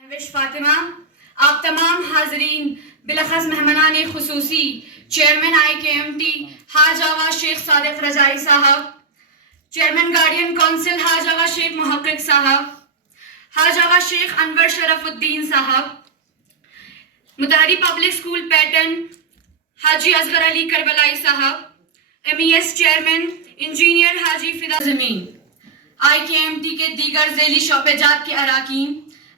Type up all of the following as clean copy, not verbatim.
Wish Fatima, आप तमाम हाजरीन बिलखस मेहमानान खुसूसी chairman IKMT हाज आगा शेख सादिक रजाई साहब, चेयरमैन गार्डियन काउंसिल हाज आगा शेख मुहक्किक साहब, हाज आगा शेख अनवर शरफुद्दीन साहब, मुतारी पब्लिक स्कूल पैटर्न हाजी असगर अली करबलाई साहब, MES चेयरमैन इंजीनियर हाजी फिदा जमीन, IKMT के दीगर ज़ैली शोबेजात के अराकीन,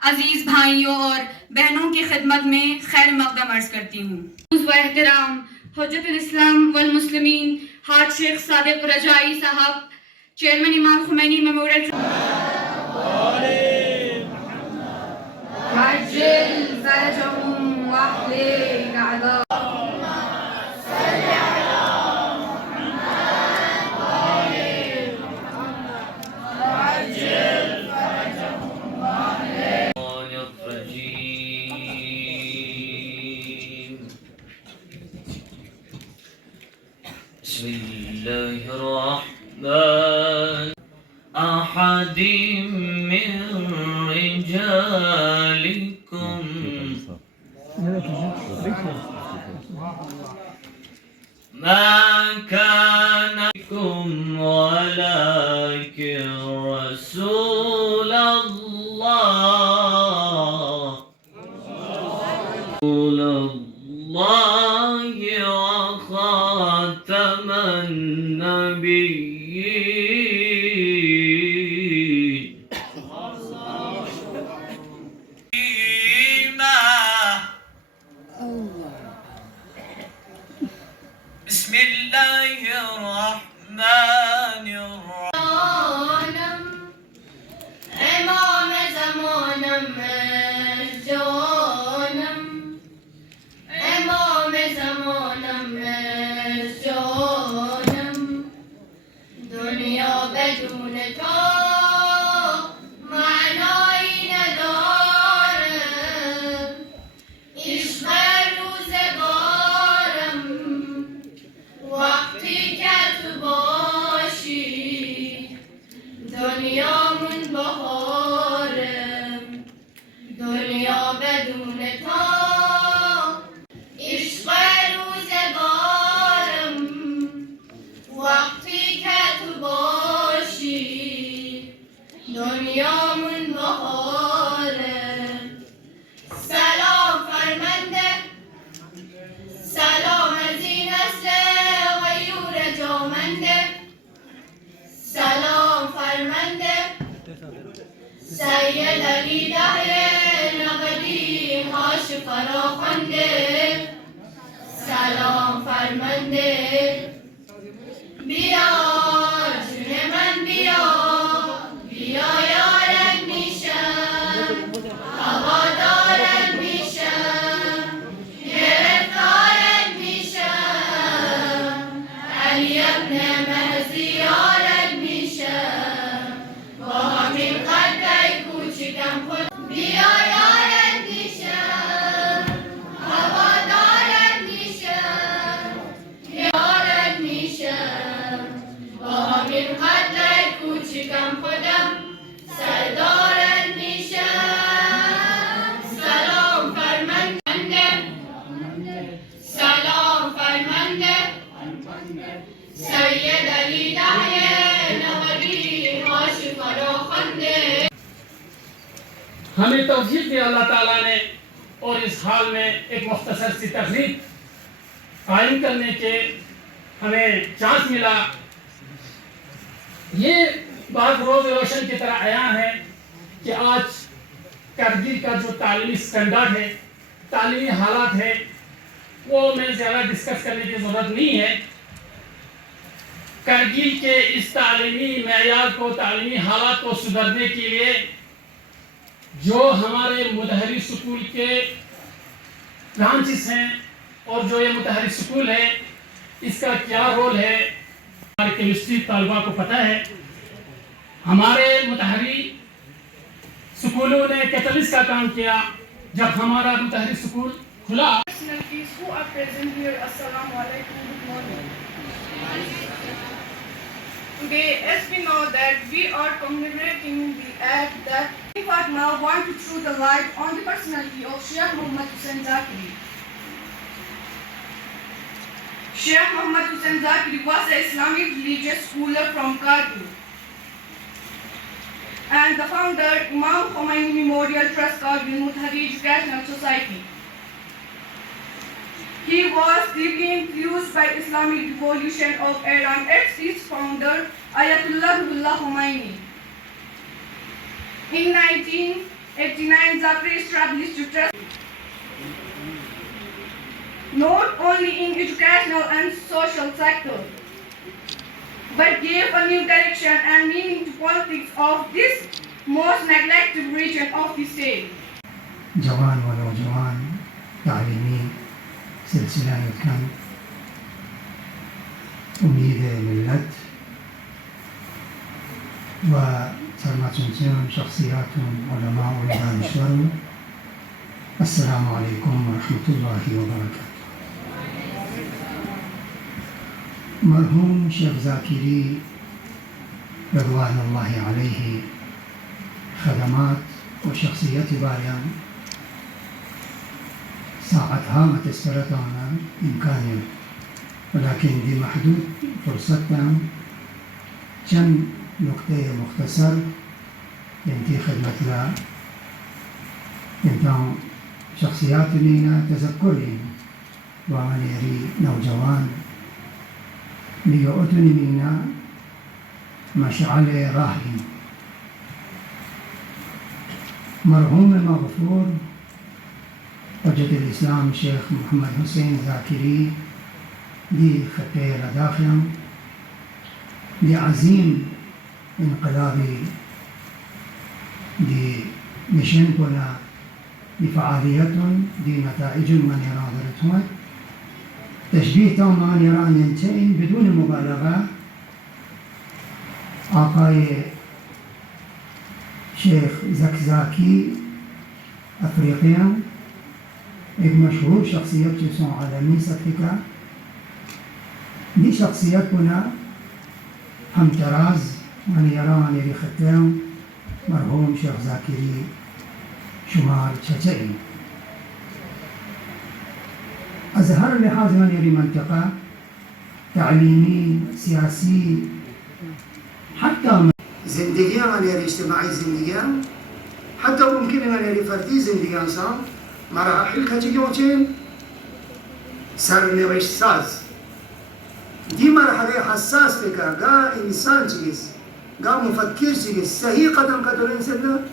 अजीज़ भाइयों और बहनों की खिदमत में खैर मकदम अर्ज करती हूँ। व एहतराम हुज्जतुल इस्लाम वल मुस्लिमीन हाज शेख सादिक रजाई साहब, चेयरमैन इमाम खुमैनी मेमोरियल أحد من رجالكم ما كان لكم ولكن رسول الله وخاتم النبيين. بسم الله الرحمن الرحيم. امام زمانم جانم، امام زمانم جانم، دنیا بدون تو معنایی نداره، عشق روزگارم وقتی که تو باشی دنیامون بهاره، دنیا بدون تو عشق روزگارم وقتی که تو باشی دنیامون بهاره. سلام فرمانده، سلام از این نسل غیور جامنده، سلام فرمانده سید علی دهر نقدی هاش فراخنده، سلام فرمانده بیا جون من بیا، بیا یارت میشم، هوادارت میشم، گرفتارت میشم، علی ابن مهدی یارت میشم، با همین قدر کوچیکم خود بیا یارت میشم، هوادارت میشم، یارت میشم، با همین قدر کوچیکم خودم سردارت میشم. سلام فرمانده، سلام فرمانده سید علی دهر نقدی هاش فراخنده. हमें तौफीक दी अल्लाह ताला ने और इस हाल में एक मुख्तसर सी तकरीब कायम करने के हमें चांस मिला। ये बात रोज रोशन की तरह आया है कि आज करगिल का जो तालीमी स्टैंडर्ड है, तालीमी हालात है, वो मैं ज़्यादा डिस्कस करने की ज़रूरत नहीं है। करगिल के इस तालीमी मेयार को, तालीमी हालात को सुधारने के लिए जो हमारे मुतहरी स्कूल के ब्रांचेस हैं और जो ये मुतहरी स्कूल है, इसका क्या रोल है हमारे केमिस्ट्री तलबा को पता है। हमारे मुतहरी स्कूलों ने कैटलिस्ट का काम किया। जब हमारा मुतहरी स्कूल खुला, personalities who are present here, Assalamu alaikum, good morning. Today, as we know that we are commemorating the act that Fatima want to throw the light on the personality of Sheikh Muhammad Hussain Zakiri. Sheikh Muhammad Hussain Zakiri was an Islamic religious scholar from Kabul and the founder Imam Khomeini Memorial Trust Kabul Mutahari Educational Society. He was deeply influenced by Islamic revolution of Iran and its founder Ayatollah Ruhollah Khomeini. In 1989, Zakiri established the trust not only in educational and social sector, but gave a new direction and meaning to politics of this most neglected region of the state. जवान व नौजवान तालीमी सिलसिला कम उम्मीद मिलत व सरमाचुन शख्सियात उलमा व दानिश्वर अस्सलाम वालेकुम व रहमतुल्लाहि व बरकातुहू। मरहूम शेख ज़ाकिरी रज़वानुल्लाहि अलैहि खदमात व शख्सियत बारियां ساعتها ما تسفرتنا إمكانية ولكن دي محدود فرصتنا كم نقطة مختصر يمتي خدمة لا يمتان شخصيات لنا تذكر لنا وعليري نوجوان ليؤتني منا مشعل راهن مرحوم مغفور حجة الإسلام شيخ محمد حسين ذاكري دي خطير داخل دي عظيم انقلابي دي مشن كنا بفعالية دي نتائج من يرادرتهم تشبيه تماما يران ينتهي بدون مبالغة آقاي شيخ زكزاكي أفريقيا एक मशहूर शख्सियत जिसों आलमी सतह का दी शख्सियत पुना हम तराज मन यरान खत्म मरहूम शेख ज़ाकिरी शुमार छचई अजहर लिहाज मन यरी मंतका तालीमी सियासी हत्ता जिंदगियाँ मन यरी इज्तिमाई जिंदगियाँ हत्ता मुमकिन मन यरी फर्दी जिंदगियाँ सां مراحل كتجوتين سر نوش ساز دي مرحلة حساس لك قا إنسان جيس قا مفكر جيس سهي قدم قدر إنسان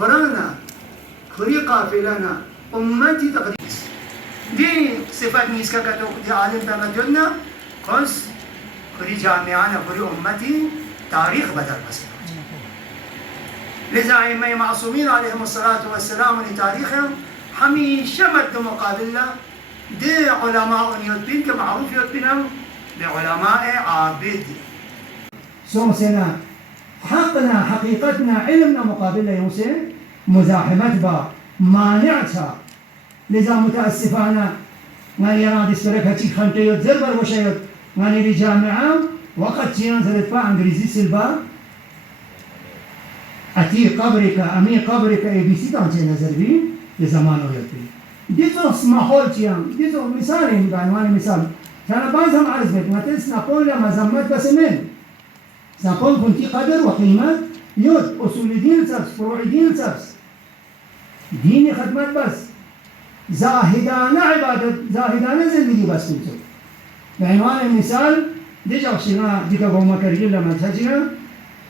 قرانا خري قافلنا أمتي تقديس دي صفات نيسكا كتو دي عالم تمددنا قص خري جامعانا خري أمتي تاريخ بدل بسيط لذا أئمة معصومين عليهم الصلاة والسلام لتاريخهم هميشه مد مقابلنا دي علماء يتبين كمعروف يتبينهم بعلماء عابد سوسنا حقنا حقيقتنا علمنا مقابلنا يوسف مزاحمت با مانعتها لذا متأسفانا ما يراد يسبرك هاتي خنتيوت زربر وشيوت ما نري جامعة وقت تيان زرتفا انجليزي سلبا أتي قبرك أمي قبرك أي بي سي تانتين زربين زمانه يطير ديتو ماحول تيام ديتو مثالين بعنوان مثال كان بعضهم عرض بيت ما تنس نقول لما زمت بس من نقول كنتي قدر وقيمة يود أصول دين سبس فروع دين سبس ديني خدمت بس زاهدانة عبادة زاهدانة زندگي بس تنسو بعنوان المثال ديجا وشينا ديكا قوما كريل لما تهجنا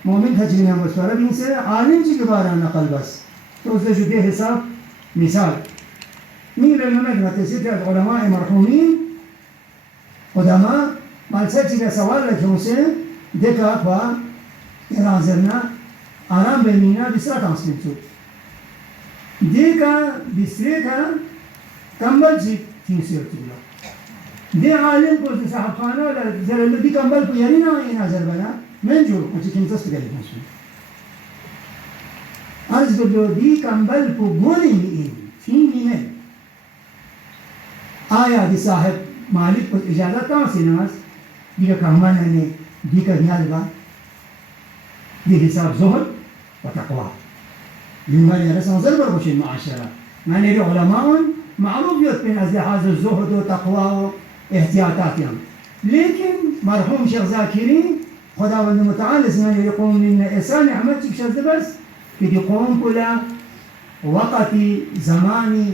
مؤمن تهجنا مسفرة بينسي عالم جي كبارا نقل بس توزد جدي حساب مثال مين لما تسيت العلماء مرحومين قدماء ما تسيت سوال لك حسين دكا با إرازرنا آرام بمينا بسرعة تنسمتو دكا بسرعة كمبل جي تنسير تبلا دي عالم قلت صاحب خانة ولا زر دي كمبل بيانينا وين أزر بنا من جو أنت كنتس تقلي نشوف از بدودی کمبل کو گونی این فیمی میں آیا دی صاحب مالک کو اجازت کہاں سے نماز دیکھا کامل ہے دیکھا نیال با دی حساب زہد و تقوی لنغالي رسم زربر بوش المعاشرة يعني علماء معروف يتبين أزلحاز الزهد وتقوى واحتياطاتهم لكن مرحوم شيخ زاكري خداوند متعال اسمه يقوم من إحسان أحمد شيخ بس كي يقوم كلا وقت زماني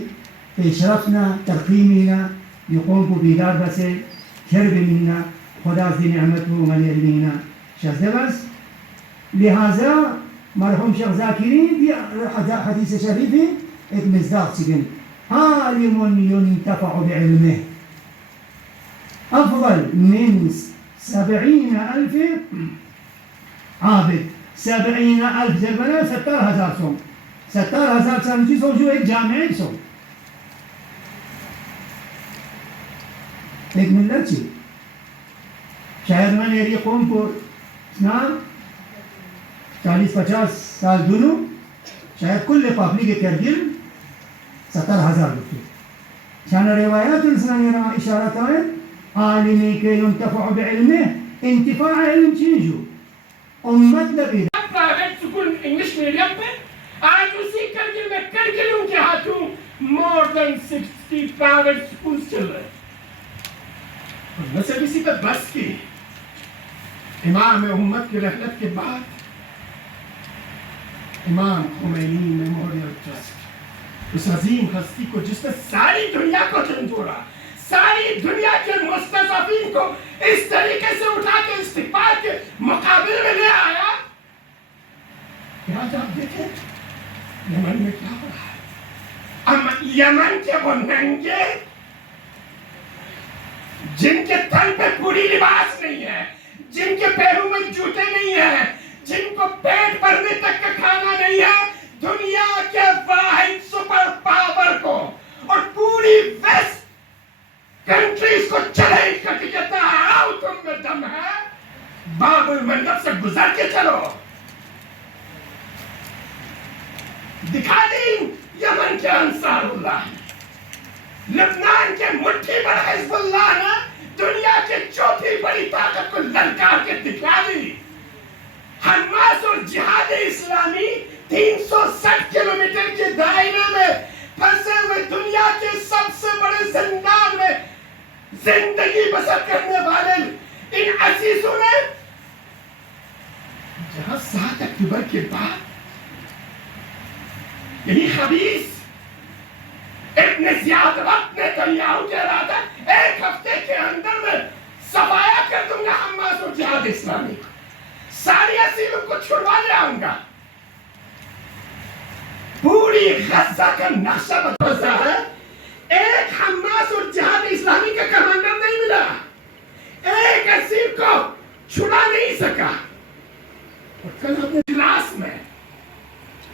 إشرفنا ترقيمنا يقوم ببيدار بس شرب منا خدا زي نعمته من يرمينا شيخ بس لهذا مرحوم شيخ زاكري في حديث شريفي مصداق سجن عالم ينتفع بعلمه أفضل من 70,000 عابد 70,000 زربنا 70,000 سوم 70,000 سال जी सोचो एक जामे सो एक मिलत थी शायद मैंने एरिया कौम को ना 40-50 साल दोनों शायद कुल पब्लिक के करगिल 70,000 लोग थे शान रिवायात इंसानिया इशारा है आलिमी के युंतफा बिइल्मे इंतिफा इल्म चीजो उम्मत लगी प्राइवेट स्कूल इंग्लिश मीडियम में आज उसी करगिल में करगिलों के हाथों मोर देन 60 प्राइवेट स्कूल चल रहे हैं न सिर्फ इसी पर बस की इमाम उम्मत की रहलत के बाद इमाम खुमैनी मेमोरियल ट्रस्ट उस अजीम हस्ती को जिसने सारी दुनिया को झंझोड़ा सारी दुनिया के मुस्तज़फ़ीन को इस तरीके से उठा के इस्तिक़बाल के मुकाबले में ले आया आज आप देखें यमन में क्या हो रहा है यमन के वो नंगे जिनके तन पे पूरी लिबास नहीं है जिनके पैरों में जूते नहीं है जिनको पेट भरने तक का खाना नहीं है दुनिया के वाहिद सुपर पावर को और पूरी वेस्ट कंट्रीज को चैलेंज करके कहता है आओ तुम में दम है बाबुल मंडप से गुजर के चलो दिखा दी यमन के अंसारुल्लाह लबनान के मुट्ठी भर हिज़्बुल्लाह ने दुनिया के चौथी बड़ी ताकत को ललकार के दिखा दी हमास और जिहाद इस्लामी 360 किलोमीटर के दायरे में फंसे हुए दुनिया के सबसे बड़े जिंदान में जिंदगी बसर करने वाले इन अजीजों ने जहां 7 अक्टूबर के बाद यही खबीस इब्न ज़ियाद वक्त ने नेतन्याहू कह रहा था 1 हफ्ते के अंदर में सफाया कर दूंगा हमास और जिहाद इस्लामी को सारी असीलों को छुड़वा ले आऊंगा पूरी गज़ा का नक्शा बदला है एक हमास और जिहाद इस्लामी का कमांडर नहीं मिला एक असीर को छुड़ा नहीं सका और कल अपने इजलास में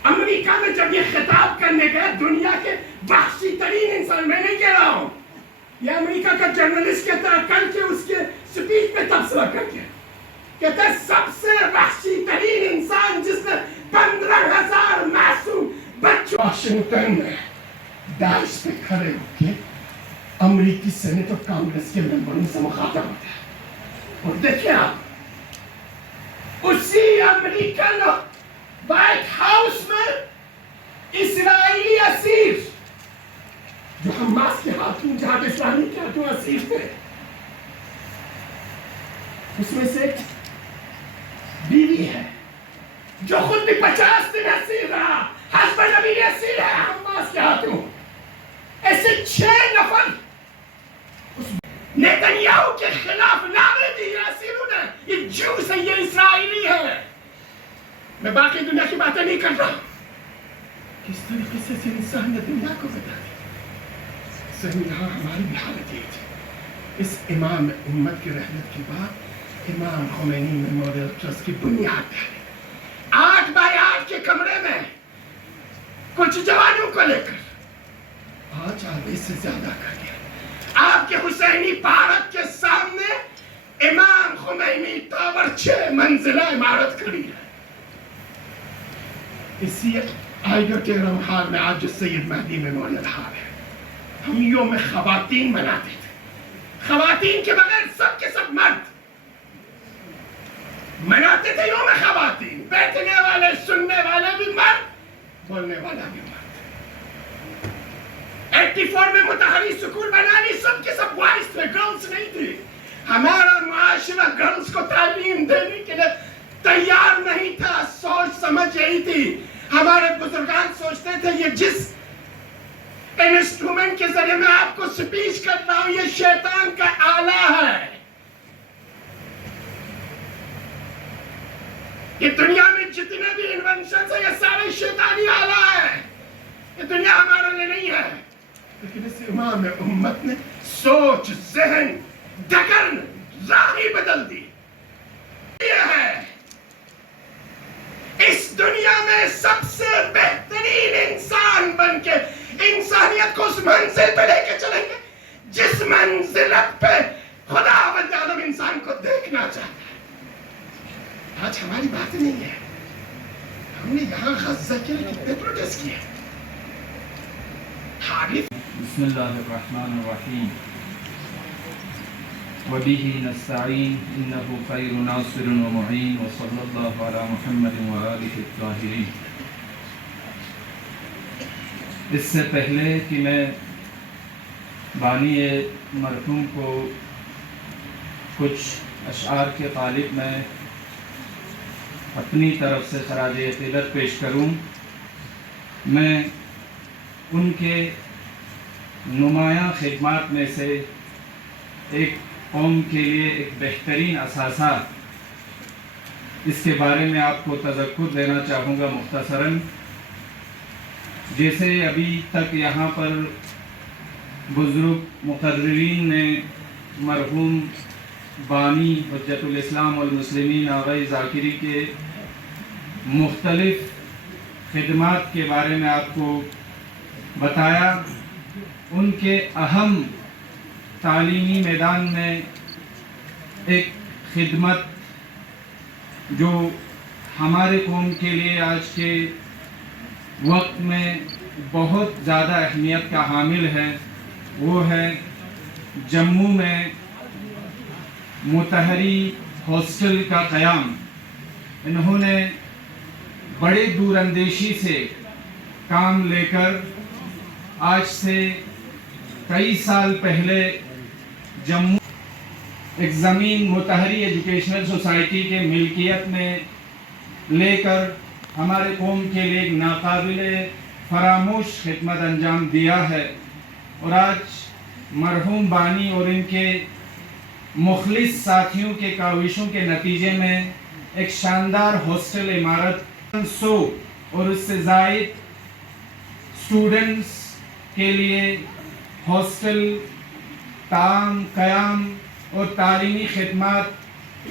अमेरिका में जब ये खिताब करने गए दुनिया के वहशी तरीन इंसान मैं नहीं कह रहा हूं ये अमेरिका का जर्नलिस्ट कहता है कल के उसके स्पीच में तबसरा करके कहता है सबसे वहशी तरीन इंसान जिसने 15,000 मासूम बच्चों वाशिंगटन में दाइश पे खड़े होके अमेरिकी सेनेट और कांग्रेस के मेंबरों से मुखातब होता है और देखिए आप उसी अमेरिकन व्हाइट हाउस में इस्राएली असीर जो हमास के हाथों जिहाद इस्लामी के हाथों असीर थे उसमें से बीवी है जो खुद भी 50 दिन असीर रहा हस्बैंड अभी असीर है हमास के हाथों ऐसे 6 नफर नेतन्याहू के खिलाफ नारे दिए असीरों ने ये जूस है ये इस्राएली है मैं बाकी दुनिया की बातें नहीं कर रहा किस तरीके से इंसान ने दुनिया को बता दिया सही यहाँ हमारी भी हालत ये थी इस इमाम उम्मत की रहमत के बाद इमाम खुमैनी मेमोरियल ट्रस्ट की बुनियाद डाली 8 बाय 8 के कमरे में कुछ जवानों को लेकर आज आधे से ज्यादा कर दिया आपके हुसैनी पार्क के सामने इमाम खुमैनी टावर 6 मंजिला इमारत खड़ी है इसी आइडर के रमहाल में आज जो सैयद महदी मेमोरियल हॉल है हम योम खवातीन मनाते थे खवातीन के बगैर सब के सब मर्द मनाते थे योम खवातीन बैठने वाले सुनने वाले भी मर्द बोलने वाला भी मर्द। 84 में मुतहरी स्कूल बनानी सबके सब बॉयज थे, गर्ल्स नहीं थी। हमारा माशरा गर्ल्स को तालीम देने के लिए तैयार नहीं था। सोच समझ यही थी। हमारे बुजुर्गान सोचते थे ये जिस इंस्ट्रूमेंट के जरिए मैं आपको स्पीच कर रहा हूं ये शैतान का आला है। ये दुनिया में जितने भी इन्वेंशन है ये सारे शैतानी आला है। ये दुनिया हमारे लिए नहीं है। लेकिन इस इमाम उम्मत ने सोच, जहन, डगर, राह ही बदल दी। ये है इस दुनिया में सबसे बेहतरीन इंसान बनके इंसानियत को उस मंजिल पे लेके चलेंगे जिस मंजिलत पे खुदा वल्द आलम इंसान को देखना चाहता है। आज हमारी बात नहीं है। हमने यहाँ गज़ा के लिए कितने प्रोटेस्ट किए। बिस्मिल्लाहिर्रहमानिर्रहीम वबिही नस्तईन इन्नहु खैरु नासिरुन व मुईन व सल्लल्लाहु अला मुहम्मदिन व आलिहि त्ताहिरीन। इससे पहले कि मैं बानी मरहूम को कुछ अशआर के ग़ालिब में अपनी तरफ से खराज अक़ीदत पेश करूं, मैं उनके नुमायाँ खिदमात में से एक कौम के लिए एक बेहतरीन असासा, इसके बारे में आपको तज़क्कुर देना चाहूँगा मुख्तसरन। जैसे अभी तक यहाँ पर बुज़ुर्ग मुक़र्रिरीन ने मरहूम बानी हुज्जतुल इस्लाम वल मुस्लिमीन आग़ाई ज़ाकिरी के मुख्तलिफ़ खिदमात के बारे में आपको बताया। उनके अहम तालीमी मैदान में एक खिदमत जो हमारे कौम के लिए आज के वक्त में बहुत ज़्यादा अहमियत का हामिल है, वो है जम्मू में मुतहरी हॉस्टल का क़याम। इन्होंने बड़े दूरंदेशी से काम लेकर आज से कई साल पहले जम्मू एक ज़मीन मुतहरी एजुकेशनल सोसाइटी के मिल्कियत में लेकर हमारे कौम के लिए एक नाकाबिले फरामोश खिदमत अंजाम दिया है। और आज मरहूम बानी और इनके मुखलिस साथियों के काविशों के नतीजे में एक शानदार हॉस्टल इमारत 100 और उससे ज़ायद स्टूडेंट्स के लिए हॉस्टल, ताम, क़याम और तालीमी खिदमत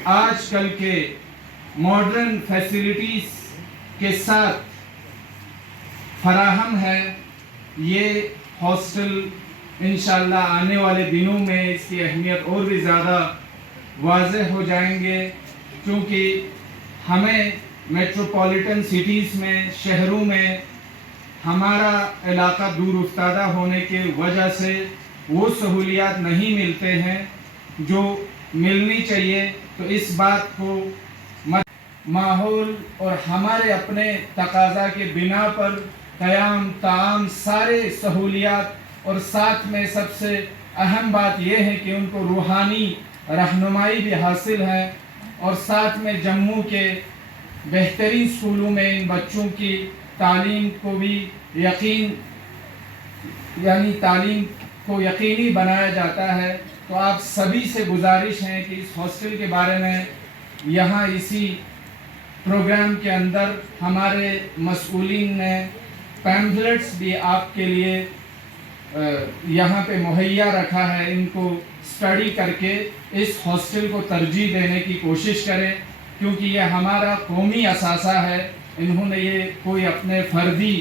आजकल के मॉडर्न फैसिलिटीज़ के साथ फराहम है। ये हॉस्टल इंशाअल्लाह आने वाले दिनों में इसकी अहमियत और भी ज़्यादा वाज़ेह हो जाएंगे, क्योंकि हमें मेट्रोपॉलिटन सिटीज़ में, शहरों में हमारा इलाका दूर उफ्तादा होने के वजह से वो सहूलियात नहीं मिलते हैं जो मिलनी चाहिए। तो इस बात को माहौल और हमारे अपने तकाज़ा के बिना पर क़याम, ताम, सारे सहूलियात और साथ में सबसे अहम बात यह है कि उनको रूहानी रहनुमाई भी हासिल है। और साथ में जम्मू के बेहतरीन स्कूलों में इन बच्चों की तालीम को भी तालीम को यकीनी बनाया जाता है। तो आप सभी से गुजारिश है कि इस हॉस्टल के बारे में यहाँ इसी प्रोग्राम के अंदर हमारे मसूलीन ने पैम्फलेट्स भी आपके लिए यहाँ पे मुहैया रखा है। इनको स्टडी करके इस हॉस्टल को तरजीह देने की कोशिश करें, क्योंकि ये हमारा कौमी असासा है। इन्होंने ये कोई अपने फर्दी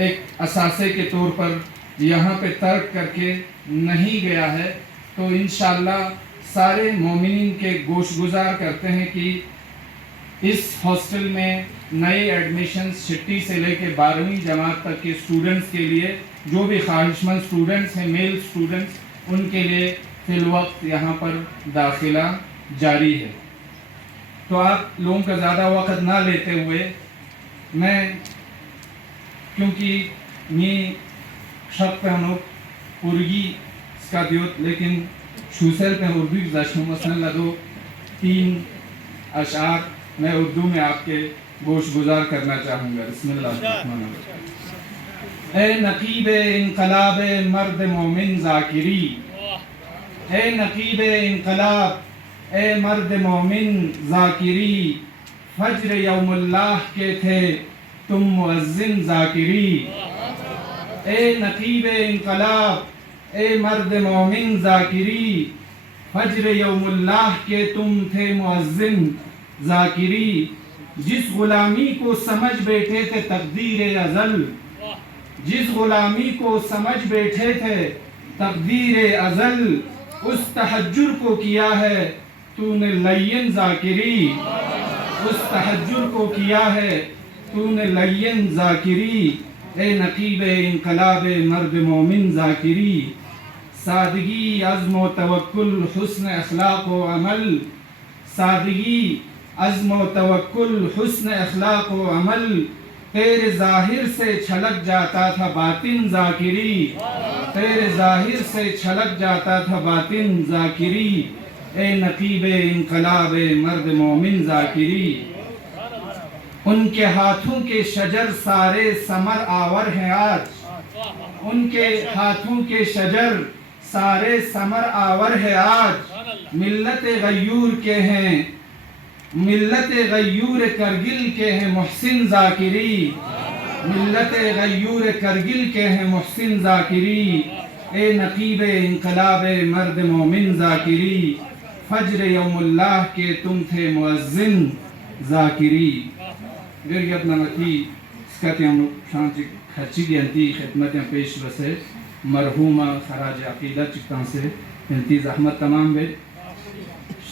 एक असासे के तौर पर यहाँ पे तर्क करके नहीं गया है। तो इंशाअल्लाह सारे मोमिनीन के गोशगुजार करते हैं कि इस हॉस्टल में नए एडमिशन्स छठी से लेकर 12वीं जमात तक के स्टूडेंट्स के लिए, जो भी ख्वाहिशमंद स्टूडेंट्स हैं, मेल स्टूडेंट्स, उनके लिए फिलवक्त यहाँ पर दाखिला जारी है। तो आप लोगों का ज़्यादा वक्त ना लेते हुए मैं क्योंकि मी शक पे हम उर्गी इसका दियोत लेकिन शूसर पे उर्दू की जश्न मसलन लदो 3 अशार मैं उर्दू में आपके गोश गुजार करना चाहूँगा। बिस्मिल्लाह। ए नकीब इनकलाब मर्द मोमिन जाकिरी, ए नकीब इनकलाब ए मर्द मोमिन जाकिरी, फज्र यौमुल्लाह के थे तुम मुअज्जिन जाकिरी। ए नकीब इनकलाब ए मर्द मोमिन जाकिरी, फज्र यौमुल्लाह के तुम थे मुअज्जिन जाकिरी। जिस गुलामी को समझ बैठे थे तकदीर अज़ल, जिस गुलामी को समझ बैठे थे तकदीर अज़ल, उस तहज्जुर को किया है तूने लय्यन जाकिरी, उस तहज्जुर को किया है तूने लय्यन जाकिरी। ए नकीब इनकलाब मर्द मोमिन जाकिरी, सादगी अज़्म व तवक्कुल हुस्न अखलाक व अमल, सादगी अज़्म व तवक्कुल हुस्न अखलाक व अमल, तेरे जाहिर से छलक जाता था बातिन जाकिरी, तेरे जाहिर से छलक जाता था बातिन जाकिरी। ए नकीब इनकलाब मर्द मोमिन जाकिरी, उनके हाथों के शजर सारे समर आवर हैं आज, उनके हाथों के शजर सारे समर आवर है आज। मिल्लत गयूर के हैं, मिल्लत गयूर करगिल के हैं मोहसिन जाकिरी, मिल्लत गयूर करगिल के हैं मोहसिन जाकिरी। ए नकीब इनकलाब मर्द मोमिन जाकिरी, फज्र यौमुल्लाह के तुम थे मुअज्जिन जाकिरी। गिरगत नमती इसका हम शांति खर्ची की अंती खिदमतें पेश बसे मरहूमा खराज अकीदत चिकता से इंती ज़हमत तमाम बे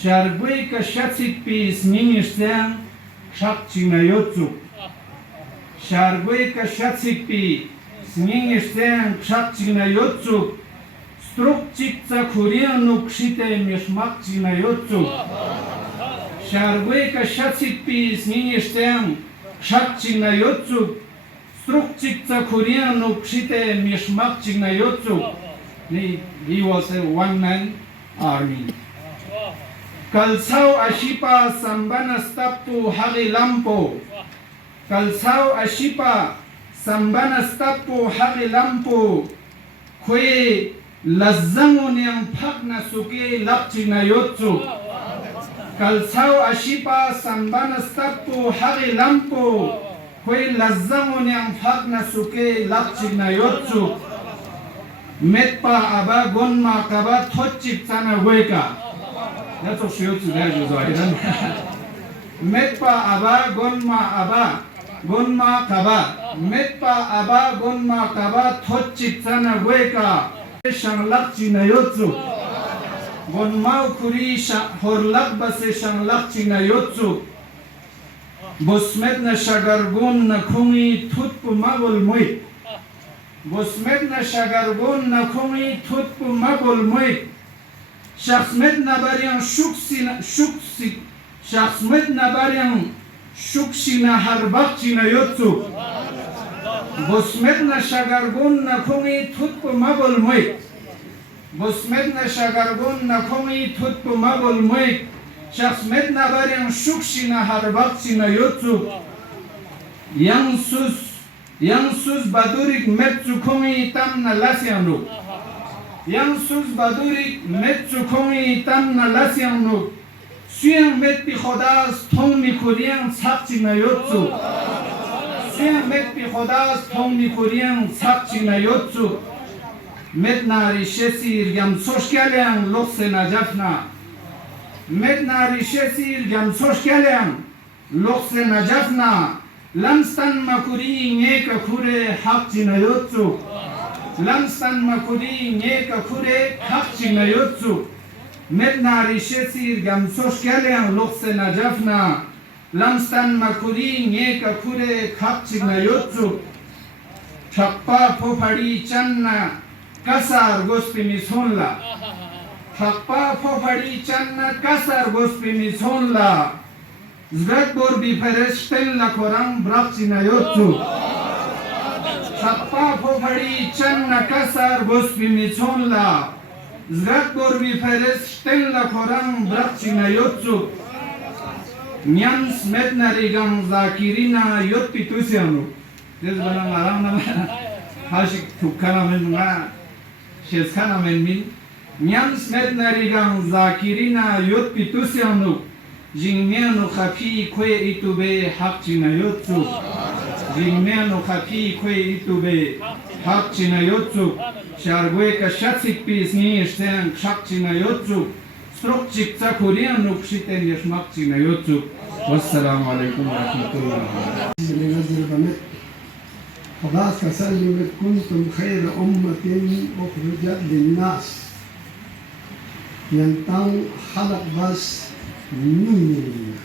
शारगुई का शख्सिक पी इसमीन इश्तें शक चिनायोत्सु, शारगुई का शख्सिक पी इसमीन इश्तें शक चिनायोत्सु, स्ट्रुक चिक्ता खुरियां नुक्शिते मिशमक चिनायोत्सु, शारगुई का शख्सिक पी इसमीन इश्तें शक चिनायोत्सु, Strukcikta Korean Nukshite Mishmak Chignayotsu. He was a one-man army. Kalsau Ashipa Sambana Stappu Harilampo. Kalsau Ashipa Sambana Stappu Harilampo. Kwe Lazangoniam Pagna Suke Lapchinayotsu. Kalsau Ashipa Sambana Stappu Harilampo. Kwe Lazangoniam Pagna Suke Lapchinayotsu. Metpa Aba Gonma Kaba Tochip Sana Weka. That's what she used to do. Metpa Aba Gonma Aba Gonma Kaba. Metpa Aba Gonma Kaba Tochip Sana Weka. Shanglakchinayotsu. Gonma Kuri Horlak Base Shanglakchinayotsu. Bosmet na shagargon na kungi tutpu magol muik. Bosmet na shagargon na kungi tutpu magol muik. Shakhsmet na baryang shuksi. Shakhsmet na baryang shuksi na harbakchi na yotsu. Bosmet na shagargon na kungi tutpu magol muik. Bosmet na shagargon na kungi tutpu magol muik. Shakhsmet na baryang shuksi na harbakchi na yotsu. Yang sus badurik metsu kongi tam na lasyanu. Yang sus badurik metsu kongi tam na lasyanu. Suyang met pi khodas thong mi kuriyang sakchi na yotsu. Suyang met pi khodas thong mi kuriyang sakchi na yotsu. Met na rishesir yam soshkalyang lokse na jafna. Met na rishesir yam soshkalyang lokse na jafna. Lamstan makuri ngeka kure hakchi na yotsu. Lamstan makuri ngeka kure hakchi na yotsu. Met na rishesir yam soshkalyang lokse na jafna. Lamstan makuri ngeka kure hakchi na yotsu. Chakpa phopadi channa kasar gospi mishonla. Chakpa phopadi channa kasar gospi mishonla. Zgatbor bi fereshten la korang brakchi na yotsu. Sappa fofari channa kasar gospi michonla. Zgat borbi feres stella koram brakchina yotsu. Nyams medna rigam zakirina yotpi tusianu. This balang aram na hashik tukana men ma sheskana men min. Nyams medna rigam zakirina yotpi tusianu. Jingmenu khafi kwe itube hakchina yotsu. Jingmenu khafi kwe itube hakchina yotsu. Shargwe ka shatsik pisni ishten shakchina yotsu. Strukchik tsakurian nukshiten yashmakchina yotsu. Wassalamu alaikum wa rahmatullah. خلاص كسلمت كنتم خير أمة أخرجت للناس ينتم خلق بس مين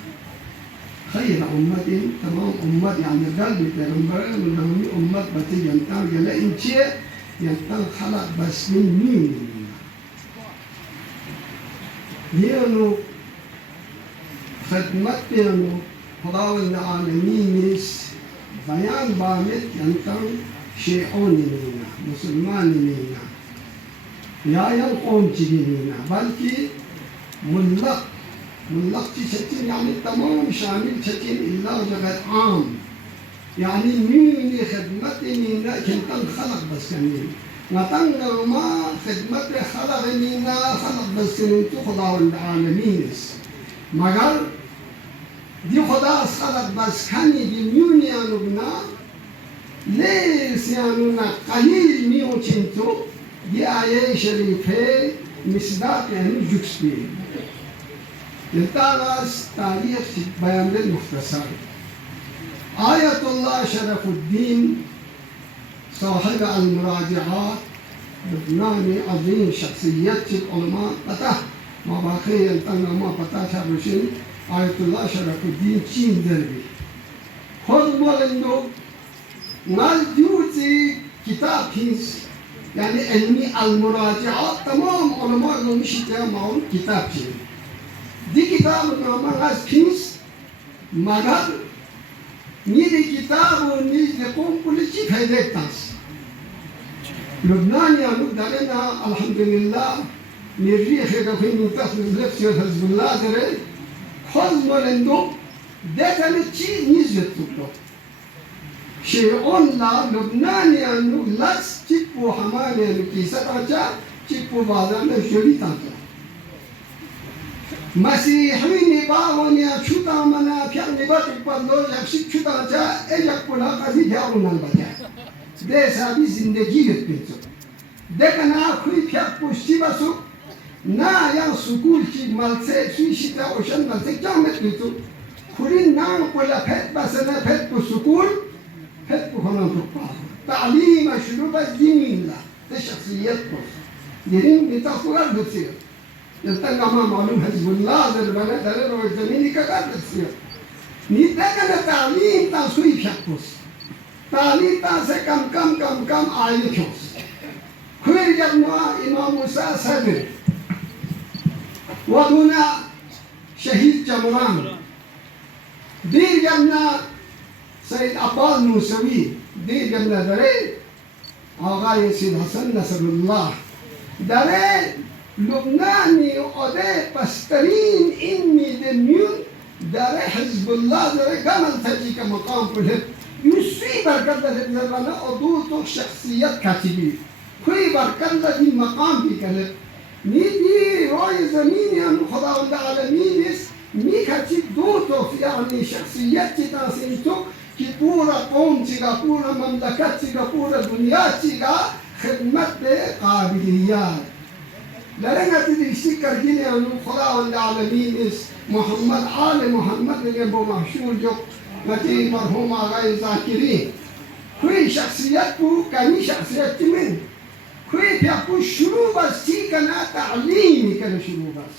خير أمة تمام أمة يعني قلبي تنبر من أمة بتي ينتم جل إن شيء ينتم خلق بس مين يانو خدمت يانو خداوند العالمين بيان بامت ينتم شيعون لنا مسلمان لنا يا ينقوم تجينا بلكي ملق تشتين يعني تمام شامل تشتين إلا جغد عام يعني مين خدمتني كنتم خلق بس كمين نتنقل ما خدمت خلق لنا خلق بس كنتو خدا العالمين مگر دي خدا خلق بس كني دي ميوني أنوبنا ليس يعني قليل ميو تشنتو دي آية شريفة مصداق يعني جوكسبي يلتاناس تاريخ بيان المختصر آية الله شرف الدين صاحب المراجعات لبناني عظيم شخصيات العلماء قطع ما باقي يلتانا ما قطع شرشين آية الله شرف الدين چين دربي خذ مولندو مال جوتي كتاب كيس يعني علمي المراجعات تمام علماء المشيتها معهم كتاب كيس دي كتاب نعمل از كيس مگر نيدي كتاب ونيدي قوم كل شيء فايدة تاس لبنان يعني دارنا الحمد لله نريخ كفين نتصل بلفسي حزب الله دري خذ مولندو ده كان شيء نيزت تطلع شيء لا لبنان يعني لاس تيبو حماني يعني كيسة رجع تيبو بعدنا شوري تانتا مسيحيين باونيا شوتا منا بيعني باتك بالله يكشف شوتا جا إيجاك كلها قدي جاونا البجا ده سابي زندگی بيتو ده كنا كوي بيا پوشتي باسو نا يا سكول كي مالسه سويشتا اوشن مالسه جامت بيتو كورين نام كلا فت باسنا فت بسكول فت بخلان تقبال تعليم شنو بس دينين لا ده شخصيات بس دينين بتاخوال بتصير يلتقى ما معلوم حزب الله ذا البنات ذا الزميني كذا بتصير نيتاكنا تعليم تاسوي شخص تعليم تاسه كم آية شخص خير جمع إمام موسى صدر ودنا شهيد جمران دير جمنا سيد عباس موسوي دير جمنا دري آغاي سيد حسن نصر الله دري لبناني أودي بسترين إني دميون دري حزب الله دري كمال تجيك مقام كله يسوي بركة لنا أدوتو شخصيات كاتبين كوي بركة دي مقام بكله نيدي رأي زميني أن خدا العالمين مي كاتب دوتو يعني شخصيات تاسينتو كي پورا قوم تيغا پورا مملكات تيغا پورا دنيا تيغا خدمت قابليات لرنا تدريسي كرجيني أن خدا العالمين محمد آل محمد اللي بو محشور جو نتي مرحوم آغاي ذاكرين كوي شخصيات بو كاني شخصيات من كوي بيقول شروع بس تي كنا تعليمي كنا شروع بس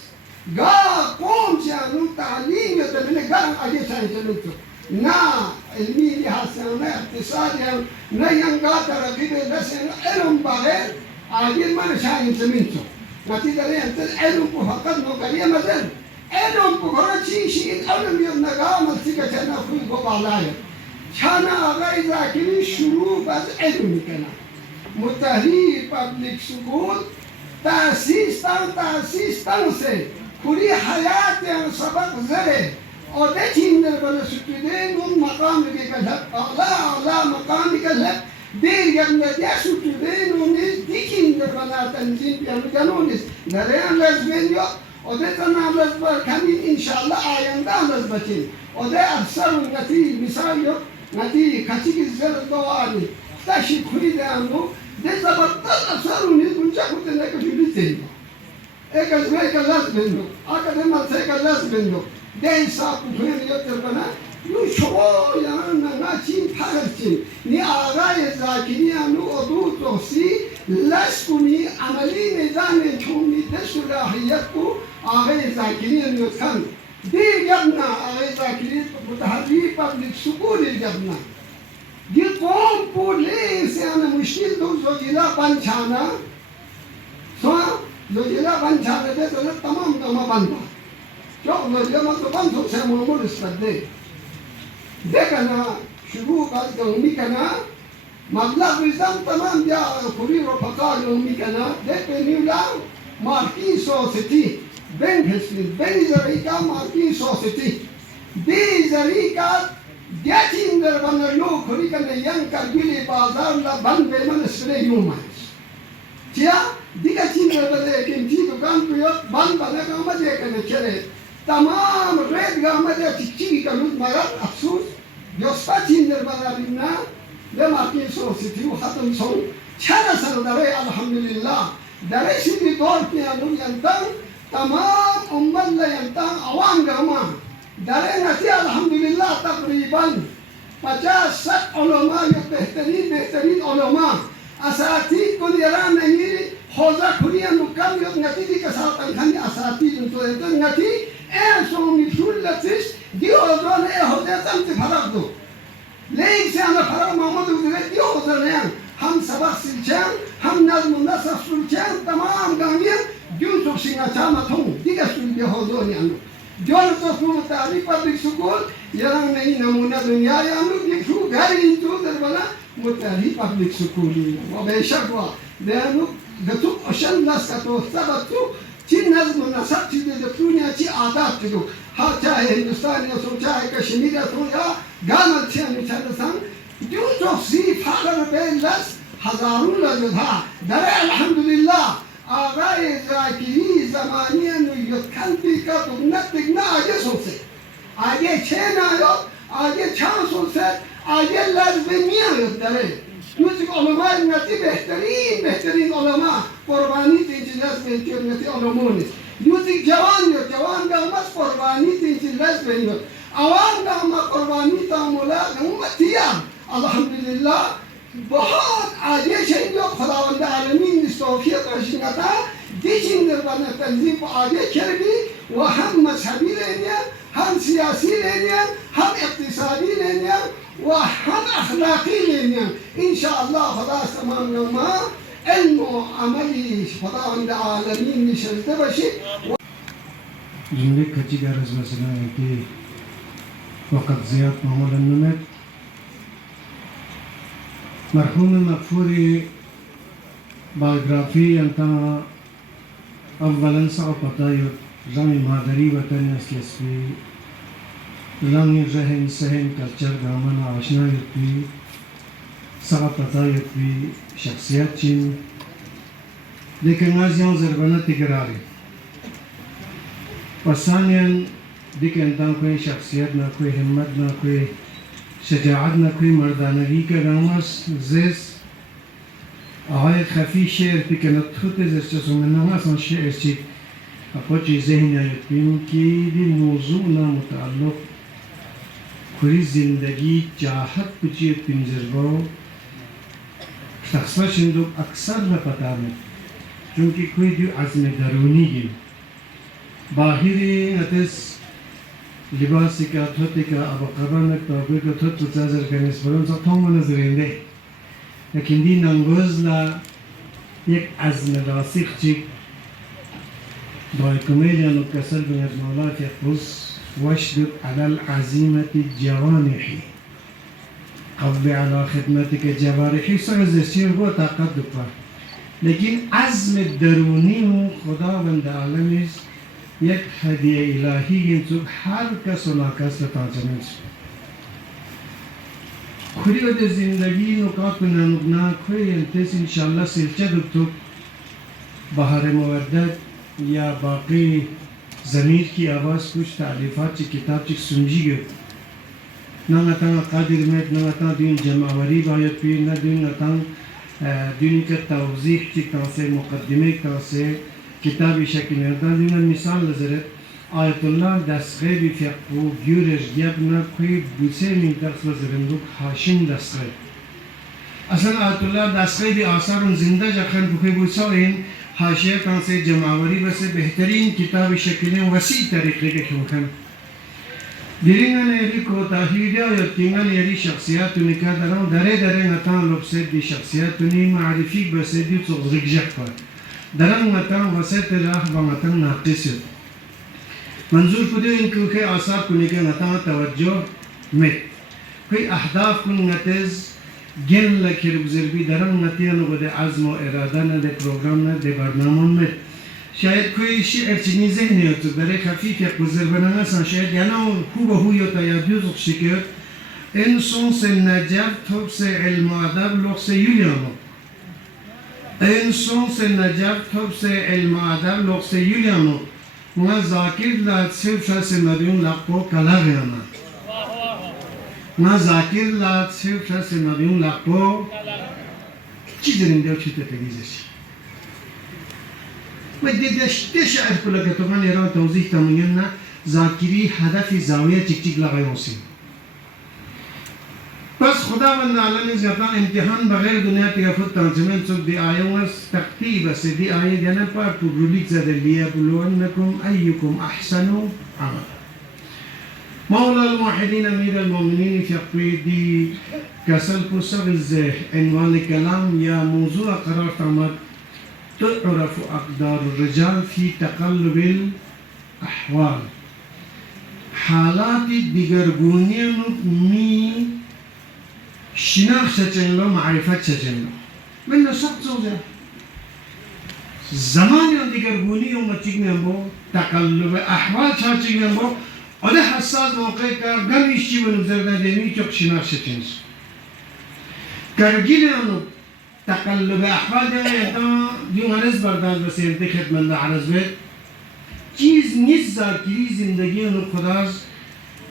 قا قوم جانو تعليم يتبني قرم أجي سايتلتو نا علمي لحسنا اقتصادي نا ينقاط رقيب لسن علم بغير عادين ما نشاين سمنتو نتي داري انت علم فقط نوكرية مثلا علم بغرا شيء علم ينقا ملتك جنا خوي قبالايا छाना आगाई जाकिरी शुरू बस इल्म कना मुतहरी पब्लिक स्कूल तासीस तंग से पूरी हयात yang सबक ज़रे और देखिए इंदर बने सुट्टीदें उन मकाम के कलह आला मकाम के कलह देर यंगर या सुट्टीदें उन्हें देखिए इंदर बना तंजीम पे अनुगनोनिस नरें लज़बेनियो और दे तना लज़बर खानी इंशाअल्लाह आयंदा लज़बची और दे अक्सर उनकी मिसालियों नती खाची की ज़र दोआनी ताशी खुली दे आनो दे ज़बरदस्त अक्सर उन्हें उनचा खुद ने कभी भी तेरी एक अज़में का लज़बेनियो आकदम से का लज़बेनियो दे इंसाफ खुले योतर बना यू शो यार नाची फारची नि आगाए ज़ाकिरी आनो अदू तोसी लस्कुनी अमली निज़ाम छोनी दशुराहियत को आगाए ज़ाकिरी आनो खान दे जबना आगाए ज़ाकिरी मुतहरी पब्लिक स्कूल जबना ये कौन पोले से आना मुश्किल तो जोजिला पंचाना सो जोजिला पंचाना दे तो तमाम तमाम बंदा जो जोजिला मतलब बंद से मुमूल इस्तेदे देखना शुरू बात करूँगी करना मगला विज़म तमाम या पूरी रोपका करूँगी करना देख न्यूला मार्की सोसाइटी बेन हिस्ट्री बेन ज़रीका मार्की सोसाइटी बे ज़रीका Getting the Vanalo, Kurikan, the young Kalbili Bazar, La Ban Beman, Stray Humans. Tia, Digatin, the Kim to country of Ban Banaka and the Cherry. Tamam, Red Gamma, Chichika, Marat, Absurd, your Spatin, the Banarina, the Martin Society, who happened so. Chanas and the Ray, Alhamdulillah. The rest of the Dorky and Yantan, Tamam, Umbala Yantan, Awangama. दारे नती अल्हम्दुलिल्लाह तकरीबन 50-60 उलमा या बेहतरीन उलमा असातीद को निरान नहीं होजा खुरिया मुकाम या नती की कसात अंखनी असातीद उनको एक नती ऐसो मिशुल लतिश दियो जो ने होजा तंत फरक दो लेकिन से आना फरक मोहम्मद उधर दियो होजा ने हम सबक सिलचें हम नज़्म नसफ सिलचें तमाम गानियाँ दियो तो सिंगा चामा थों दिगा सुन दियो होजा ने आनो जो तो सुनो तारीफ पब्लिक स्कूल यार नहीं नमूना दुनिया यार दिखू घर इंचो दरबाना मुतारी पब्लिक स्कूल वो बेशक वो देनु गतु अशन नास का तो सब तो चीन नज़्म नसब चीज़ें जो दुनिया ची आदात जो हाँ चाहे हिंदुस्तान या सो चाहे कश्मीर या सो या गाना चाहे चाहे संग जो तो सी फागर बेलस हज़ारों लज़्ज़ा दरे अल्हम्दुलिल्लाह आगाए ज़ाकिरी ज़मानिया नुयत्खंती का तुगना आगे सोचे आगे छः ना यो आगे छांसों से आगे लज़्बेनिया योतरे यूज़ उलमा नती बेहतरीन उलमा कुर्बानी तीन लज़्बेनिया नती उलमोने यूज़ जवान का मस कुर्बानी तीन लज़्बेनिया आवाम का मस कुर्बानी तामुला उम्मतिया अल्हम्दुलिल्लाह बहुत आगे शेंजो खुदावंद आलमीन निस्तोफियत रशिंगता दिशिंग दरबाना तंजीम को आगे चलेगी वो हम मजहबी लेनिया हम सियासी लेनिया हम इक़्तिसादी लेनिया वो हम अखलाक़ी लेनिया इंशाअल्लाह खुदा तमाम लोमा इल्म अमली खुदावंद आलमीन निशरते बशी जुमले कच्ची का रज़्म सना है कि वक़्त ज़ियाद मोहम्मद अन्नमत मरहूम मगफूरी बायोग्राफी अंता अव्वलन सा पता यो रंग मादरी वतन असलस्वी रंग रहन सहन कल्चर गामन आशना युक्ति सा पता युक्ति शख्सियत चिन लेकिन आज यहाँ ज़रबना तिकरारी पसानियन दिखे अंता कोई शख्सियत ना कोई हिम्मत ना कोई शजाअत ना कोई मर्दानगी का गामस ज़िस आये खफी शेर पे कनत खुद ज़िस सुमना सन शेर ची अपची ज़हन आयतीम की भी मौजू ना मुताल्लुक़ खुरी ज़िंदगी चाहत पुची पिंजरवाओ शख्सा शिंदो अक्सर न पता में क्योंकि कोई जो आज़म दरूनी की बाहिरी अतिस लिबास का थोते का अब कबान तो कोई को थोत तुचाज़र करने से बरम सब थोंग नज़रेंदे लेकिन दी नंगोज़ ला एक आज़म लासिक चिक बाय कमेलियन उकसर बिन मौला के खुश वशद अलल अज़ीमत जवानिही قوی علی خدمت که جوارحی سرزشی و طاقت دپا لیکن عزم درونی و خداوند عالم است یک هدیه الهی انتو هر کس و ناکس لطانچنین خوری و زندگی نکات نانگنا خوی انتس انشاءاللہ سلچه دکتو بہار مودت یا باقی ضمیر کی آواز کچھ تعلیفات چی کتاب چی سنجی گئے نہ نتاں قادر میت نہ نتاں دین جمعوری باید پی نہ دین نتاں دین کا توضیح چی تانسے مقدمے تانسے کتابی شکل نتاں دین مثال نظرت آیت اللہ دستغی بی فقو گیورش گیبنا کوئی بوسے من درس وزرندوک حاشم دستغی اصلا آیت اللہ دستغی بی آثار زندہ جاکھن بخی بوسا این حاشیہ تانسے جمعوری بسے بہترین کتابی شکلیں وسیع طریقے کے کھنکھن دیرینگان ایری کو تاہیدیا یا تینگان ایری شخصیاتو نکا دران دره دره نتان لبسید دی شخصیاتو نی معرفی بسید دی تغزرگ جک پر دران نتان وسید راح و نتان ناقصید منظور پدیو انکو که آثار کنی که نتان توجه مت کوئی احداف کن نتیز گن لکر بزربی دران نتیانو بده عزم و اراده نه ده پروگرام نه ده برنامون مت شاید کوئی شعر چنی ذهنی ہوتا در خفیف یا بزرگانه نسان شاید یعنی خوب هو یا تایدیوز شکر انسان سے نجف توب سے علم و ادب لوگ سے یولیانو انسان سے نجف توب سے علم و ادب لوگ سے یولیانو ما ذاکر لات صرف شاید سے مدیون لقو کلاغیانا ما ذاکر لات صرف شاید سے مدیون لقو چی درنده و چی تتگیزش بدي شعر كل كتبان يرى توضيح تمينا ذاكري هدف زاوية تكتيك لغيوسي بس خداوند عالم زیادان امتحان بغیر دنیا تیافت تنظیمین سب دی آیه وس تقتیب است دی آیه دینا پر پرولیک زده لیبلونکم ایکم احسنو عمل مولا الموحدين امير المؤمنين في قيدي كسل بسغز عنوان كلام يا موضوع قرار تمت تعرف أقدار الرجال في تقلب الأحوال حالات دیگرگونی می شناخت چنلو معرفت چنلو من نسخت زوجه زمان دیگرگونی و مچیگنیم بو تقلب احوال چارچیگنیم بو اده حساس موقع که گمیش چی بنو زرده دیمی چوک شناخت چنس کرگیلیم تقلب احوال دیتا دیو عرض برداشت بسیار دکت من عرض بید چیز نیست ذاکری زندگی انو خداز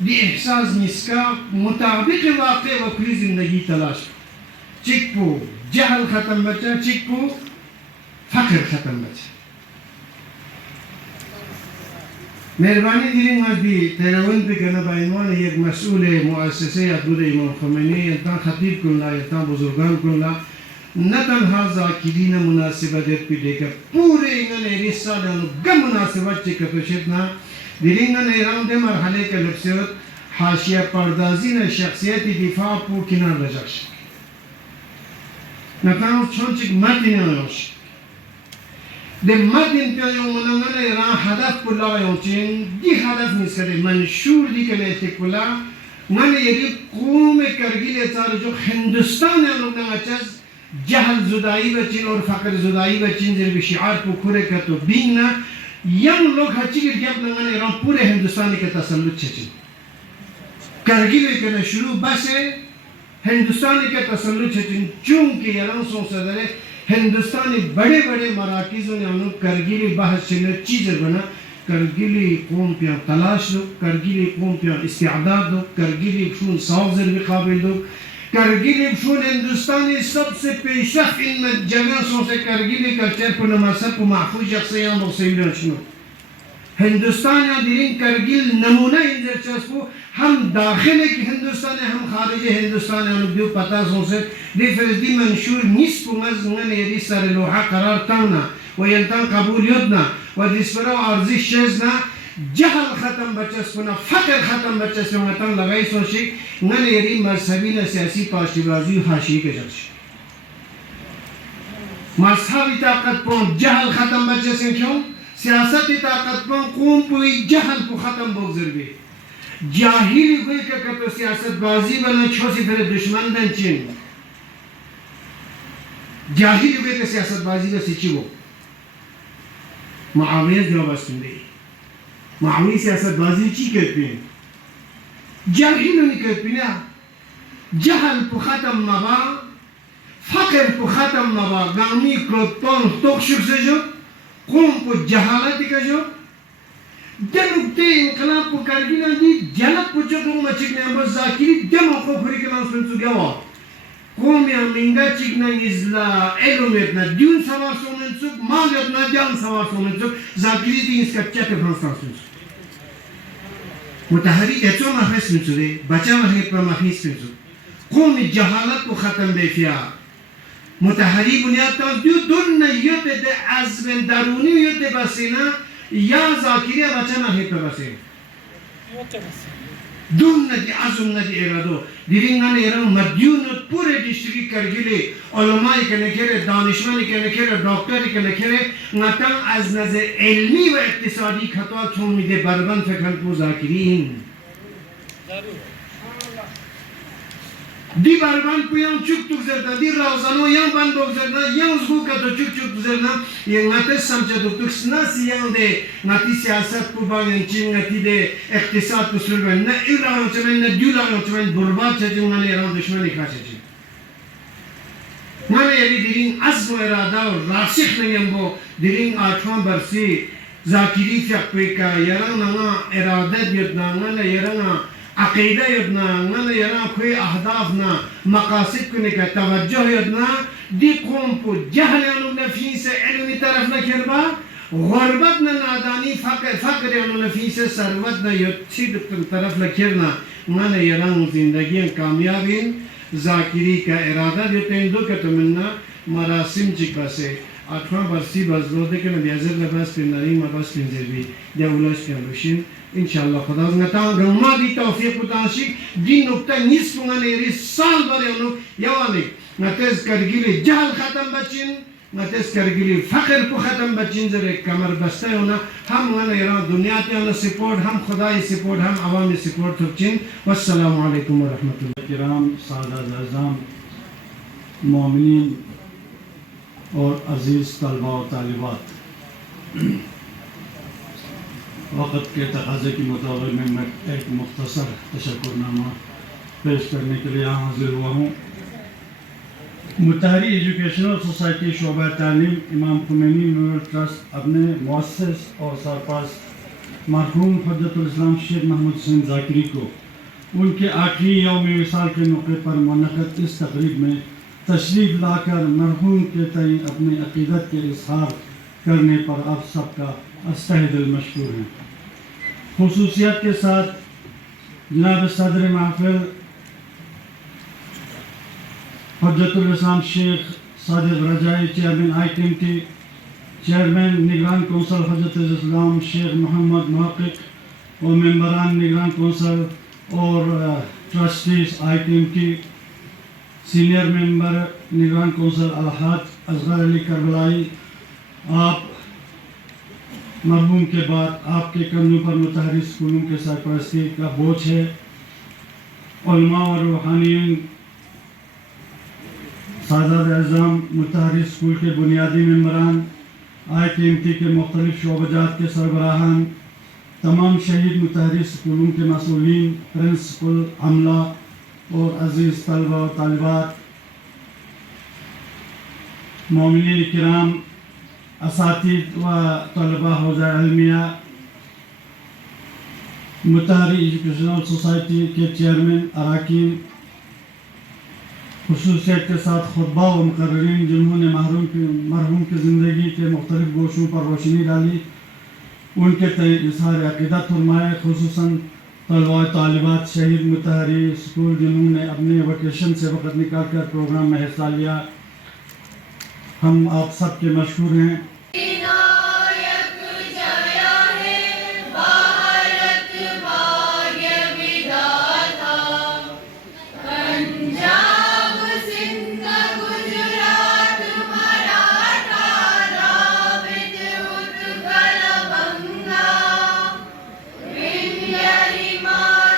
دی احساس نیست که مطابق واقع و کلی زندگی تلاش چک پو جهل ختم بچه چک پو فقر ختم بچه مهربانی دیرین مجبی تیروین بکنه با عنوان یک مسئول مؤسسه یادبود امام خمینی یلتان خطیب کنلا یلتان بزرگان کنلا نه تنها ذاکرین مناسبت پیده که پوره اینگان ایریس سالانو گم مناسبت چه کتوشت نا دیرینگان ایران ده مرحله که لبسیت حاشیه پردازین شخصیت دفاع پو کنار رجاش نتاو چون چک مدین آیوش ده مدین پیانیو منانگان ایران هدف کلا آیوچین دی هدف نیست کرده منشور دی که لیتک کلا من یری قوم کرگیل اتار جو هندوستان یانو نمچز جهل زدائی بچین اور فقر زدائی بچین زیر بھی شعار کو کھرے کا تو بیننا یم لوگ ہچی گر گیب نگانے ایران پورے ہندوستانی کے تسلط چھچین کرگیل کنا شروع بس ہے ہندوستانی کے تسلط چھچین چونکہ ایران سو صدر ہندوستانی بڑے بڑے مراکزوں نے انہوں کرگیلی بحث چلے چیزر بنا کرگیلی قوم پیان تلاش دو کرگیلی قوم پیان استعداد دو کرگیلی شون سازر بھی قابل دو کرگیلی بشون ہندوستانی سب سے پیشرفت ان جگہ سو سے کرگیلی کلچر پر نماسب کو محفوظ شخصیان بخصیلیان شنو ہندوستان یا دیرین کرگیل نمونہ انجر چسپو ہم داخل ایک ہندوستان ہم خارج ہندوستان ہم دیو پتا سو سے دی فردی منشور نیس کو مزنگن یدی سر لوحا قرار تاونا و ینتان قبول یدنا و دیسپرا عرضی شزنا جهل ختم بچسپنا فقر ختم بچسپنا تن لگائی سوشی نن یری مذہبی نہ سیاسی پاشتی بازی حاشی کے جلش مذہبی طاقت پون جهل ختم بچسپن کیوں سیاستی طاقت پون قوم پوی جهل کو ختم بگذر بھی जाहिली हुई का कतो सियासतबाजी बना छोसी फिर दुश्मन दन चिन जाहिली हुई का सियासतबाजी का सिचिवो मुआविया जवाब सुनदे मुआविया सियासतबाजी ची करते हैं जाहिल नहीं करते ना जहल को खत्म नबा फकर को खत्म नबा गामी क्रोतन तोक्षुक से जो कौम को जहालत का जो जनुक्ते इंकलाब को करगिना जी जलक को जो तुम मचिक ने बस जाकिरी जमा को फरी के नाम सुन चुका हो कौम या मिंगा चिक ना इज़ला एलोमेट ना ड्यून सवार सोमन चुक माल अपना जान सवार सोमन चुक जाकिरी दी इसका चक्कर फंसा सुन मुतहरी ऐचो महफिस सुन चुके बच्चा महफिस पर महफिस सुन चुक कौम जहालत को खत्म बेफिया मुतहरी बुनियाद तो दुन युद्ध दे अज़्म दारूनी युद्ध बसीना या जाकिरिया बच्चा महफिस पर बसे दुन नदी अज़्म नदी इरादो दिरिंगाने इरादो मद्यून पूरे डिस्ट्रिक्ट करगिले उलमाई के नखेरे दानिशमनी के नखेरे डॉक्टरी के नखेरे नतंग अज़ नज़े इल्मी व इक्तिसादी खतवा चुम्मी दे बरबन फकन को जाकिरीन दी बरबन पुयां चुक चुक ज़रना दी राज़ानो yang bandok ज़रना yang ज़ुका तो चुक चुक ज़रना ये ngate समझा तो तुक स्नासी yang दे ngati सियासत को बांगन चिंग ngati दे इक्तिसाद को सुलबन न इलाक़ों चमें न दूलाक़ों चमें बुर्बाद चेजिंग माने इराक़ दुश्मनी खासे चीज़ माने यदि दिरिंग अज़्म इरादा और राशिक नहीं हम वो दिरिंग आठवां बरसी जाकिरी फ़िक्र का यरंग नंगा इरादा युद्ध नंगा यरंगा अक़ीदा युद्धना नंगा यरंगा कोई अहदाफ ना मकासिद को निका तवज्जो युद्धना दी कौम को जहलानु नफ़ी से इल्मी तरफ न खेलबा ग़ुरबत न नादानी फ़क़र यानु नफ़ी से सरवत न युद्ध तरफ न खेलना माने यरंग ज़िंदगी कामयाबीन जाकिरी का इरादा जो तेंदु के तमन्ना मरासिम चिका से आठवां बरसी बज़लोदे के नबियाज़र लबास पे नरी मबास पे ज़ेबी देवलाश के अनुशीन इंशाअल्लाह खुदा ज़ंगता गम्मा दी तौफ़ीक़ उताशिक दी नुक्ता निस्फ़ुंगा नेरी साल बरे उन्हों यवाने नतेज़ करगिली जहल ख़त्म बचिन नतेज़ करगिली फ़क़र को ख़त्म बचिन ज़रे कमर बस्ते होना हम वाने यरां दुनिया ते उन्हें सपोर्ट हम खुदाई सपोर्ट हम आवामी सपोर्ट थुपचिन वस्सलामु अलैकुम व रहमतुल्लाह किराम सादात अज़ाम मोमिनीन और अज़ीज़ तलबा व तालिबात वक़्त के तक़ाज़े के मुताबिक मैं एक मुख्तसर तशक्कुरनामा पेश करने के लिए यहाँ हाज़िर हुआ हूँ मुतहरी एजुकेशनल सोसाइटी शोबा तालीम इमाम खुमैनी मेमोरियल ट्रस्ट अपने मुअस्सिस और सरपरस्त मरहूम हज़रतुल इस्लाम शेख महमूद हुसैन ज़ाकिरी को उनके आखिरी यौम विसाल के मौके पर मुनक़्क़द इस तक़रीब में तशरीफ़ लाकर मरहूम के तय अपने अक़ीदत के इज़हार करने पर आप सबका अस्तहे दिल मशकूर हैं। ख़ुसूसियत के साथ जनाब सदर महफ़िल हज़रतुल इस्लाम शेख सादिक़ रजाई चेयरमैन ITMT चेयरमैन निगरान कौंसल हज़रतुल इस्लाम शेख मोहम्मद मुहक़्क़िक़ और मेंबरान निगरान कौंसल और ट्रस्टीज़ ITMT सीनियर मेंबर निगरान कौंसल अलहाज असगर अली करबलाई आप मरहूम के बाद आपके कंधों पर मुतहरी स्कूलों के सरपरस्ती का बोझ है उलमा और रूहानियन सादात अज़ाम मुतहरी स्कूल के बुनियादी मेंबरान ITMT के मुख्तलिफ शोबजात के सरबराहान तमाम शहीद मुतहरी स्कूलों के मसूलीन प्रिंसिपल अमला और अज़ीज़ तलबा व तालिबात मोमिनीन किराम असातिज़ व तलबा हौज़ा इल्मिया मुतहरी एजुकेशनल सोसाइटी के चेयरमैन अरकान ख़ुसूसियत के साथ खुतबा व मुक़र्रिरीन जिन्होंने मरहूम की ज़िंदगी के मुख्तलिफ गोशों पर रोशनी डाली उनके तय इज़हार अक़ीदत फरमाए ख़ुसूसन तलबा तालिबात शहीद मुतहरी स्कूल जिन्होंने अपने वकेशन से वक़्त निकाल कर प्रोग्राम में हिस्सा लिया हम आप सब के मशहूर हैं। Myanmar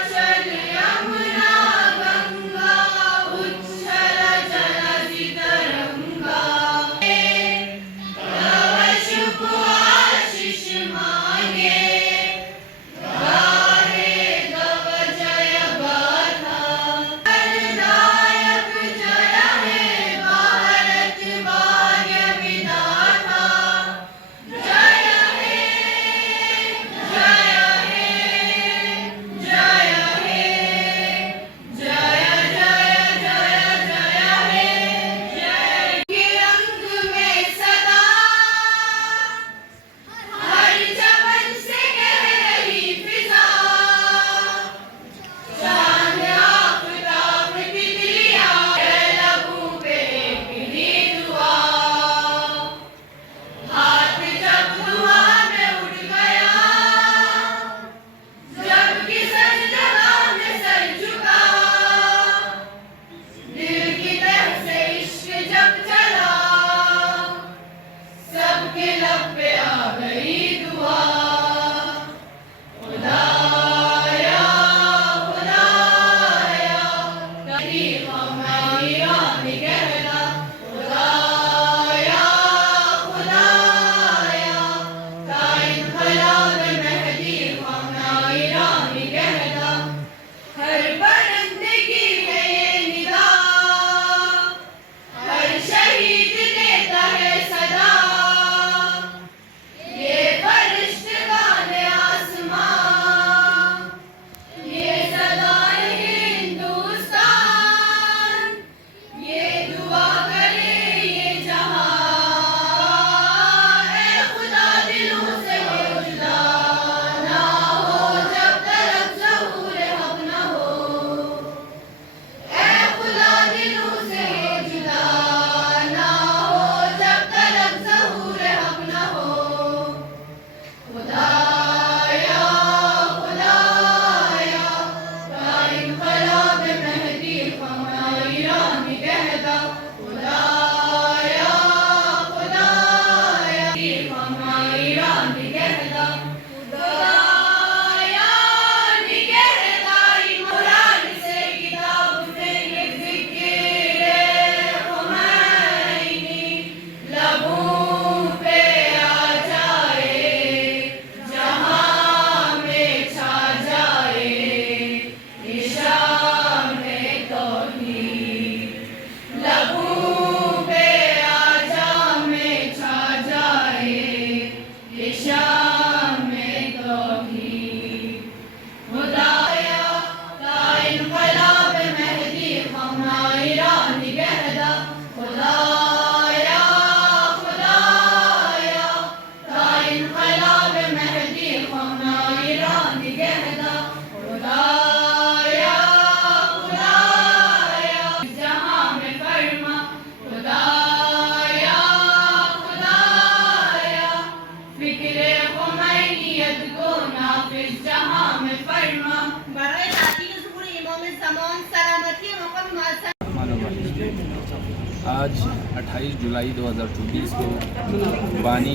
आज 28 जुलाई 2024 को बानी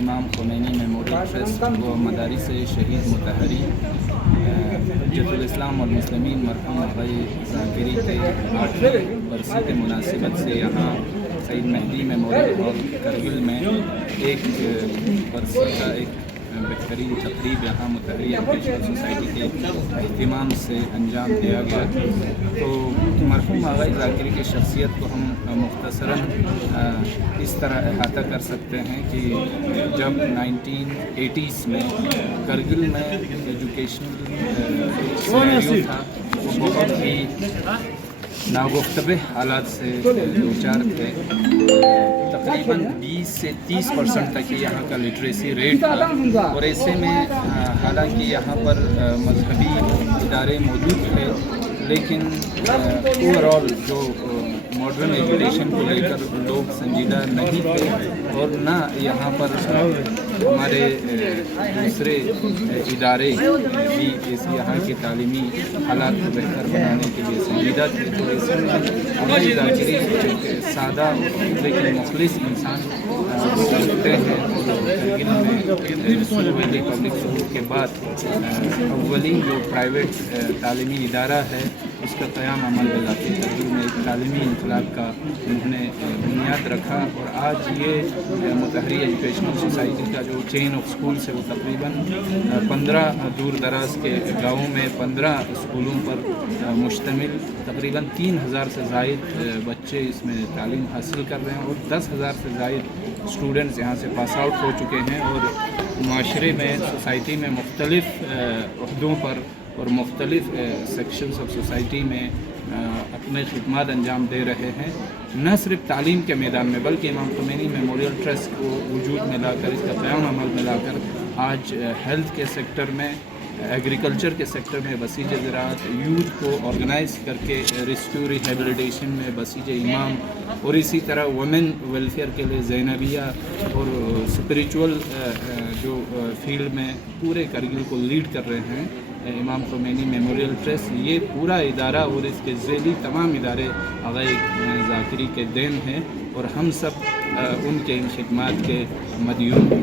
इमाम ख़ुमैनी मेमोरियल ट्रस्ट व मदारिस शहीद मुतहरी हज्जतुल इस्लाम और मुस्लिमीन मरहूम आग़ाई ज़ाकिरी के 8वीं बरसी के मुनासिबत से यहाँ सईद मेहदी मेमोरियल हॉल करगिल में एक बरसी का एक बेहतरीन तकरीब यहाँ मुतहरी एजुकेशनल सोसाइटी के अहतमाम से अंजाम दिया गया। तो मरहूम आग़ाई ज़ाकिरी की शख्सियत को हम मुख्तसरन इस तरह अहाता कर सकते हैं कि जब 1980s में करगिल में एजुकेशनल सिनेरियो था वो बहुत ही नागुफ्तबे हालात से दो-चार थे। तकरीबन 20 से 30% तक ही यहाँ का लिटरेसी रेट था और ऐसे में हालांकि यहाँ पर मजहबी इदारे मौजूद थे लेकिन ओवरऑल जो मॉडर्न एजुकेशन को लेकर लोग संजीदा नहीं थे और ना यहाँ पर हमारे दूसरे इदारे भी इस यहाँ के तालीमी हालात को बेहतर बनाने के लिए संजीदा थे। तो ऐसे में आग़ाई ज़ाकिरी एक सादा लेकिन मुखलिस इंसान होते हैं। करगिल में सुरवली पब्लिक स्कूल के बाद अव्वली जो प्राइवेट तालीमी इदारा है उसका क़याम अमल में लाते करगिल में एक तालीमी इनकलाब का उन्होंने बुनियाद रखा और आज ये मुतहरी एजुकेशनल सोसाइटी का जो चेन ऑफ स्कूल है वो तकरीबन 15 दूर दराज के गाँवों में 15 स्कूलों पर मुश्तमिल तकरीबन 3000 से ज़ायद बच्चे इसमें तालीम हासिल कर रहे हैं और 10,000 से ज़ायद स्टूडेंट्स यहाँ से पास आउट हो चुके हैं और माशरे में सोसाइटी में मुख्तलिफ़ ओहदों पर और मुख्तलिफ़ सेक्शंस ऑफ सोसाइटी में अपने खिदमत अंजाम दे रहे हैं। न सिर्फ तालीम के मैदान में बल्कि इमाम ख़ुमैनी मेमोरियल ट्रस्ट को वजूद में लाकर इसका क़याम अमल में लाकर आज हेल्थ के सेक्टर में एग्रीकल्चर के सेक्टर में बसीज ज़राअत यूथ को ऑर्गेनाइज करके रेस्क्यू रिहेबिलिटेशन में बसीज इमाम और इसी तरह वुमेन वेलफेयर के लिए ज़ैनबिया और स्पिरिचुअल जो फील्ड में पूरे करगिल को लीड कर रहे हैं इमाम ख़ुमैनी मेमोरियल ट्रस्ट। ये पूरा इदारा और इसके ज़ैली तमाम इदारे आग़ाई ज़ाकिरी के देन हैं और हम सब उनके इन खिदमात के मदयून हैं।